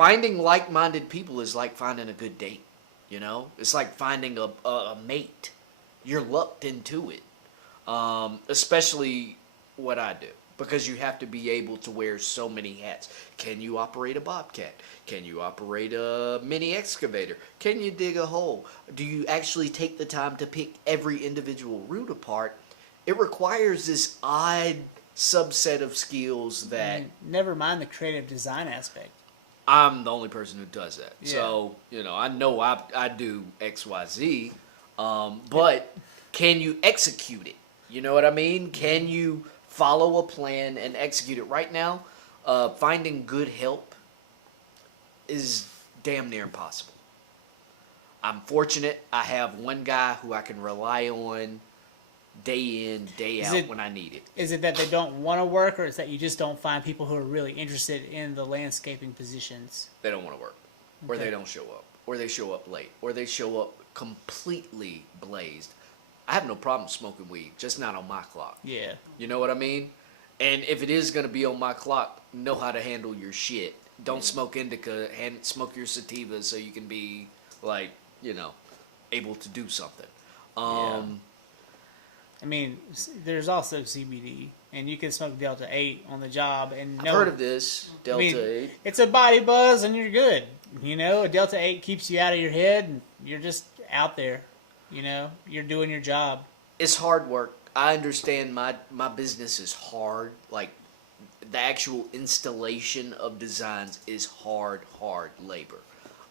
finding like-minded people is like finding a good date. You know, it's like finding a mate. You're lucked into it, especially what I do, because you have to be able to wear so many hats. Can you operate a bobcat? Can you operate a mini excavator? Can you dig a hole? Do you actually take the time to pick every individual root apart? It requires this odd subset of skills that... Never mind the creative design aspect. I'm the only person who does that. Yeah. So, I know I do XYZ, but can you execute it? You know what I mean? Can you follow a plan and execute it? Right now, finding good help is damn near impossible. I'm fortunate. I have one guy who I can rely on day in, day out when I need it. Is it that they don't want to work, or is that you just don't find people who are really interested in the landscaping positions? They don't want to work, or they don't show up, or they show up late, or they show up completely blazed. I have no problem smoking weed, just not on my clock. Yeah. You know what I mean? And if it is going to be on my clock, know how to handle your shit. Don't smoke indica, smoke your sativa so you can be, like, able to do something. I mean, there's also CBD, and you can smoke Delta 8 on the job. And I've heard of this, Delta 8. It's a body buzz, and you're good. A Delta 8 keeps you out of your head, and you're just out there. You're doing your job. It's hard work. I understand my business is hard. Like, the actual installation of designs is hard labor.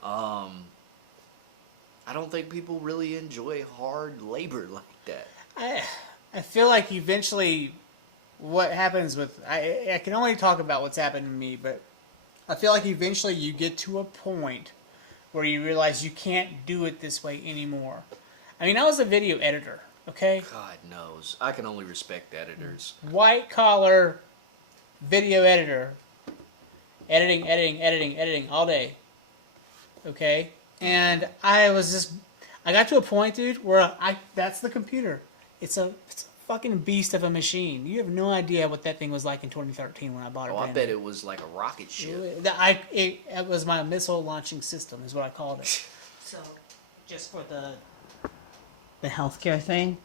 I don't think people really enjoy hard labor like that. I feel like eventually what happens with... I can only talk about what's happened to me, but I feel like eventually you get to a point where you realize you can't do it this way anymore. I mean, I was a video editor, okay? God knows. I can only respect editors. White-collar video editor. Editing all day. Okay? And I got to a point, dude, where that's the computer. It's a fucking beast of a machine. You have no idea what that thing was like in 2013 when I bought it. I bet it was like a rocket ship. It was my missile launching system, is what I called it. So, just for the healthcare thing,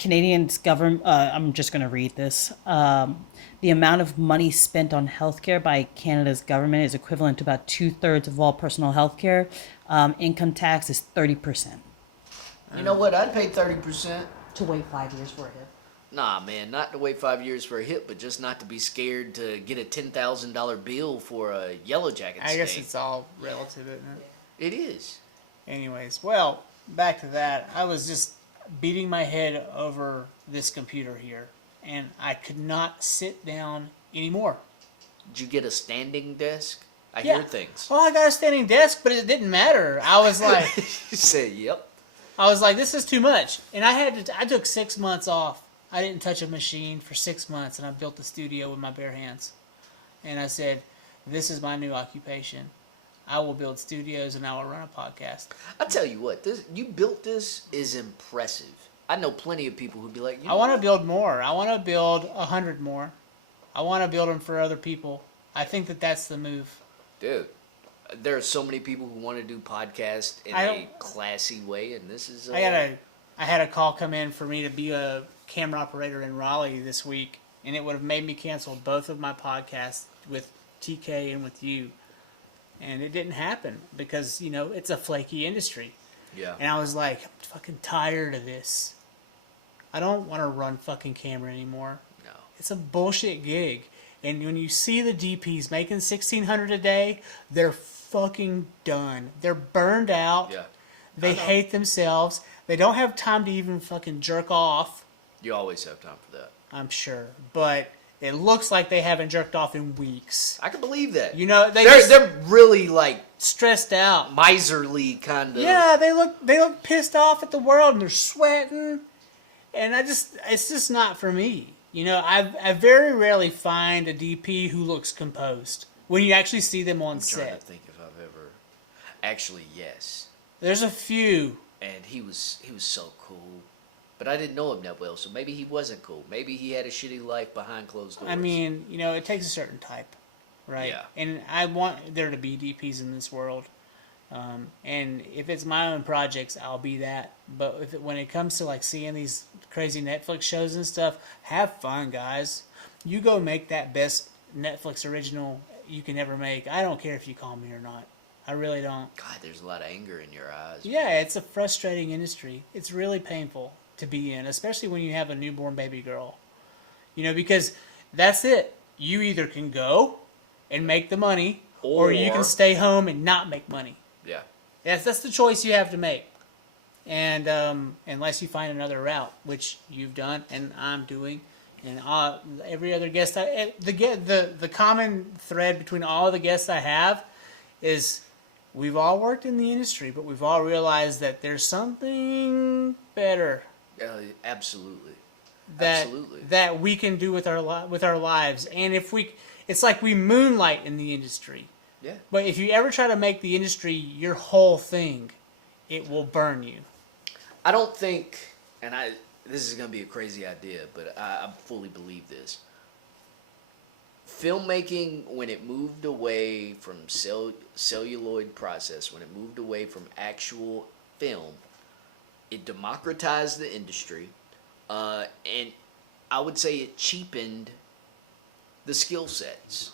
Canadians government. I'm just going to read this. The amount of money spent on healthcare by Canada's government is equivalent to about 2/3 of all personal healthcare. Income tax is 30%. You know what? I'd pay 30%. To wait 5 years for a hip. Nah, man, not to wait 5 years for a hip, but just not to be scared to get a $10,000 bill for a Yellow Jacket I stay. guess it's all relative, isn't it? It is. Anyways, well, back to that. I was just beating my head over this computer here, and I could not sit down anymore. Did you get a standing desk? I hear things. Well, I got a standing desk, but it didn't matter. I was like... You said, yep. I was like, this is too much. And I took 6 months off. I didn't touch a machine for 6 months, and I built the studio with my bare hands. And I said, this is my new occupation. I will build studios, and I will run a podcast. I tell you what, you built this is impressive. I know plenty of people who'd be like, I want to build more. I want to build 100 more. I want to build them for other people. I think that's the move. Dude, there are so many people who want to do podcasts in a classy way, and this is... I had a call come in for me to be a camera operator in Raleigh this week, and it would have made me cancel both of my podcasts with TK and with you. And it didn't happen because, it's a flaky industry. Yeah. And I was like, I'm fucking tired of this. I don't want to run fucking camera anymore. No. It's a bullshit gig. And when you see the DPs making $1,600 a day, they're fucking done. They're burned out. Yeah. They hate themselves. They don't have time to even fucking jerk off. You always have time for that. I'm sure. But it looks like they haven't jerked off in weeks. I can believe that. They're really like stressed out. Miserly kind of. Yeah, they look pissed off at the world and they're sweating. And it's just not for me. I very rarely find a DP who looks composed when you actually see them on set. I'm trying to think if I've ever... Actually, yes. There's a few. And he was so cool. But I didn't know him that well, so maybe he wasn't cool. Maybe he had a shitty life behind closed doors. I mean, it takes a certain type. right? Yeah. And I want there to be DPs in this world. And if it's my own projects, I'll be that. But when it comes to like seeing these crazy Netflix shows and stuff, have fun, guys. You go make that best Netflix original you can ever make. I don't care if you call me or not. I really don't. God, there's a lot of anger in your eyes. Yeah, it's a frustrating industry. It's really painful to be in, especially when you have a newborn baby girl. Because that's it. You either can go and make the money, or you can stay home and not make money. Yeah. That's the choice you have to make. And unless you find another route, which you've done and I'm doing, and every other guest, the common thread between all the guests I have is we've all worked in the industry, but we've all realized that there's something better Absolutely. that we can do with our lives. And it's like we moonlight in the industry. Yeah. But if you ever try to make the industry your whole thing, it will burn you. I don't think, and this is going to be a crazy idea, but I fully believe this. Filmmaking, when it moved away from celluloid process, when it moved away from actual film, it democratized the industry, and I would say it cheapened the skill sets.